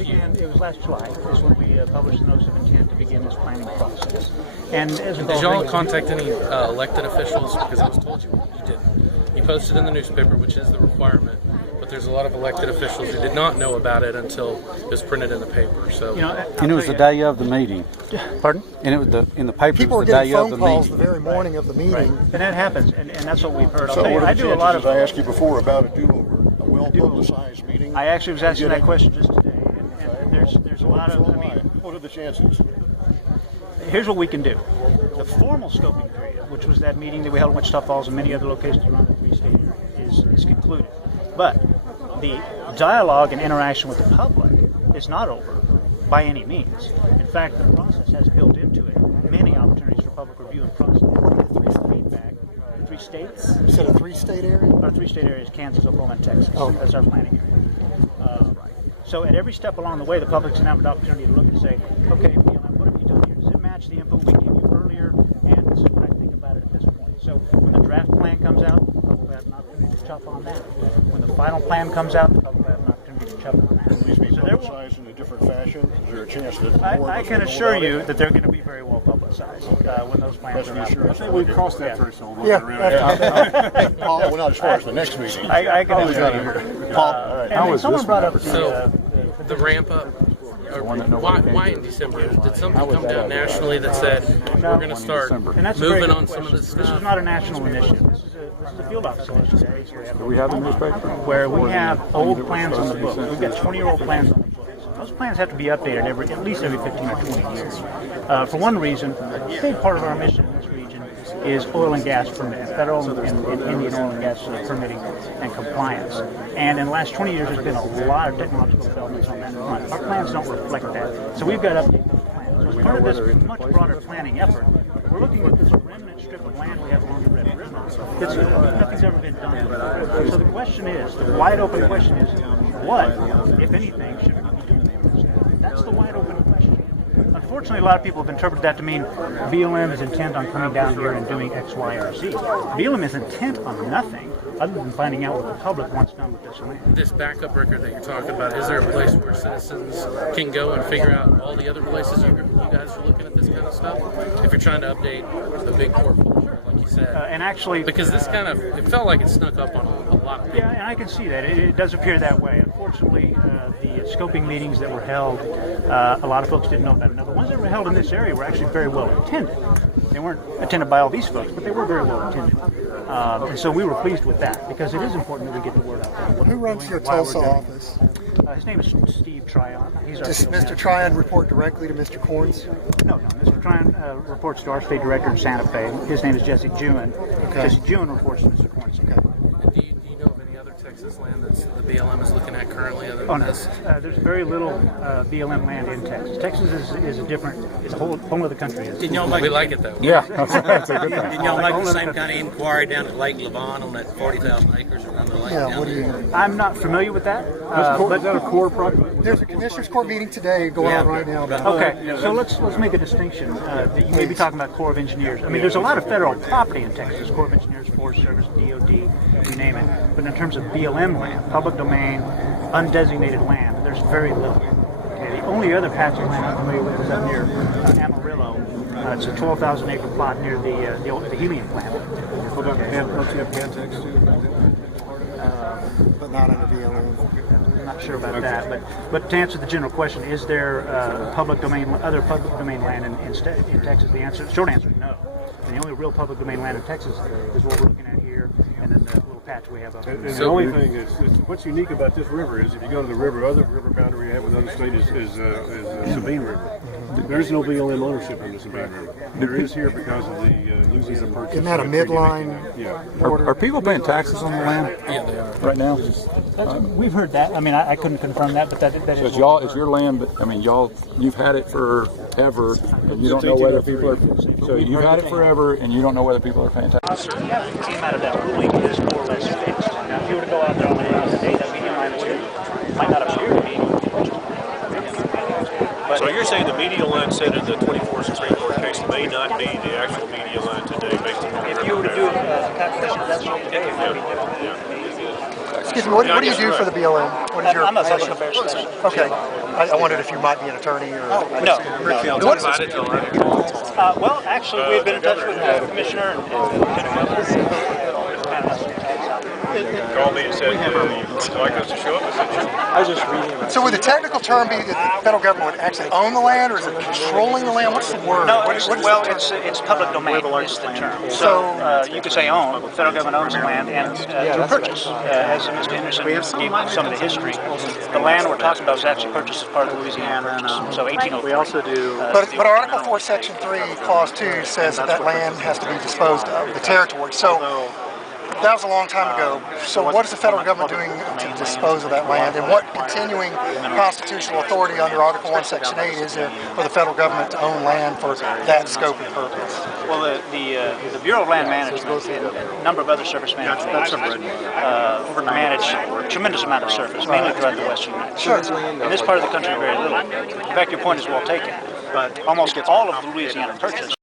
It was last July. Is when we published the notice of intent to begin this planning process. And as did y'all contact any elected officials? Because I was told you didn't. You posted in the newspaper, which is the requirement. But there's a lot of elected officials who did not know about it until it was printed in the paper. So, and it was the day of the meeting. Pardon? And it was in the paper. People were getting phone calls the very morning of the meeting. Right. And that happens, and that's what we've heard. So what are I the do a lot of. I asked you before about a do-over, a well-publicized meeting. I actually was asking that question just today, and there's a lot of. What are the chances? Here's what we can do. The formal scoping period, which was that meeting that we held in Wichita Falls and many other locations around the three-state area, is concluded. But the dialogue and interaction with the public is not over by any means. In fact, the process has built into it many opportunities for public review and process. Feedback. 3 states. You said a 3-state area? Our 3-state area is Kansas, Oklahoma, and Texas. Oh. That's our planning area. So at every step along the way, the public's going to have an opportunity to look and say, okay, BLM, what have you done here? Does it match the input we gave you earlier? And this is what I think about it at this point. So when the draft plan comes out, the public will have an opportunity to chop on that. When the final plan comes out, the public will have an opportunity to chop on that. Will these be publicized in a different fashion? Is there a chance that I can assure you that they're going to be very well publicized when those plans are out. I think we've crossed that threshold. Well, not as far as the next meeting. I can assure you. And someone brought up the ramp up. Why in December? Did something come down nationally that said we're going to start moving on some of this stuff? This is not a national initiative. This is a field office initiative. Do we have the newspaper? Where we have old plans on the books. We've got 20-year-old plans on the books. Those plans have to be updated at least every 15 or 20 years. For one reason, a big part of our mission in this region is oil and gas permitting, federal and Indian oil and gas permitting and compliance. And in the last 20 years, there's been a lot of technological developments on that front. Our plans don't reflect that. So we've got to update those plans. So as part of this much broader planning effort, we're looking at this remnant strip of land we have along the Red River. Nothing's ever been done before. So the question is, the wide open question is, what, if anything, should we be doing? That's the wide open question. Unfortunately, a lot of people have interpreted that to mean BLM is intent on coming down here and doing X, Y, or Z. BLM is intent on nothing other than finding out what the public wants done with this land. This backup record that you're talking about, is there a place where citizens can go and figure out all the other places you guys are looking at this kind of stuff? If you're trying to update the big portfolio, like you said. And actually... Because this kind of, it felt like it snuck up on a lot of people. Yeah, and I can see that. It does appear that way. Unfortunately, the scoping meetings that were held, a lot of folks didn't know about it. Now, the ones that were held in this area were actually very well attended. They weren't attended by all these folks, but they were very well attended. And so we were pleased with that, because it is important that we get the word out there. Who runs your Tulsa office? His name is Steve Tryon. Does Mr. Tryon report directly to Mr. Corns? No. Mr. Tryon reports to our state director in Santa Fe. His name is Jesse Jewin. Okay. Jesse Jewin reports to Mr. Corns. Okay. Do you know of any other Texas land that the BLM is looking at currently other than Oh, no. this? There's very little BLM land in Texas. Texas is a different, it's a whole other country. Didn't y'all We like it though. Yeah, that's a good thing. Didn't y'all make the same kind of inquiry down at Lake Levon on that 40,000 acres around the lake? Yeah, what do you... I'm not familiar with that. Is that a core project? There's a commissioner's court meeting today going on right now. Okay, so let's make a distinction. That you may be talking about Corps of Engineers. I mean, there's a lot of federal property in Texas, Corps of Engineers, Forest Service, DOD, you name it. But in terms of BLM land, public domain, undesignated land, there's very little. Okay, the only other patch of land I'm familiar with is up near Amarillo. It's a 12,000 acre plot near the helium plant. What about Pantex too? But not under BLM. I'm not sure about that, but to answer the general question, is there other public domain land in Texas? The short answer is no. And the only real public domain land in Texas is what we're looking at here, and then the little patch we have up there. And the only thing is, what's unique about this river is if you go to the river, other river boundary we have with other states is Sabine River. There's no BLM ownership in the Sabine River. There is here because of the Louisiana Purchase. Isn't that a midline? Yeah. Are people paying taxes on the land? Yeah, they are. Right now? We've heard that. I mean, I couldn't confirm that, but that So is. it's your land, but I mean, you've had it forever, and you don't know whether people are. So you've had it forever, and you don't know whether people are paying taxes. Came out of that ruling is more or less fixed. Now, if you were to go out there on the ground today, that median line might not appear to be. But So you're saying the median line set in the 24th Supreme Court case may not be the actual median line today based on... if you were to do a calculation of that today, it might be different. Excuse me, what do you do for the BLM? What is your I'm a public position? affairs specialist. Okay. I wondered if you might be an attorney or... No. What's Well, actually, we've been in touch with the commissioner and lieutenant governor. Called me and said, would you like us to show up? I said, sure. So would the technical term be that the federal government would actually own the land, or is it controlling the land? What's the word? No, What is the well, term? it's public domain is the term. So you could say own. The federal government owns the land and through purchase. As Mr. Henderson gave some of the history, the land we're talking about was actually purchased as part of the Louisiana Purchase. So 1803. We also do. But Article 4, Section 3, Clause 2 says that land has to be disposed of, the territory. So that was a long time ago. So what is the federal government doing to dispose of that land? And what continuing constitutional authority under Article 1, Section 8 is there for the federal government to own land for that scope and purpose? Well, the Bureau of Land Management and a number of other surface management manage a tremendous amount of surface, mainly throughout the western United States. In this part of the country, very little. In fact, your point is well taken. But almost all of the Louisiana Purchase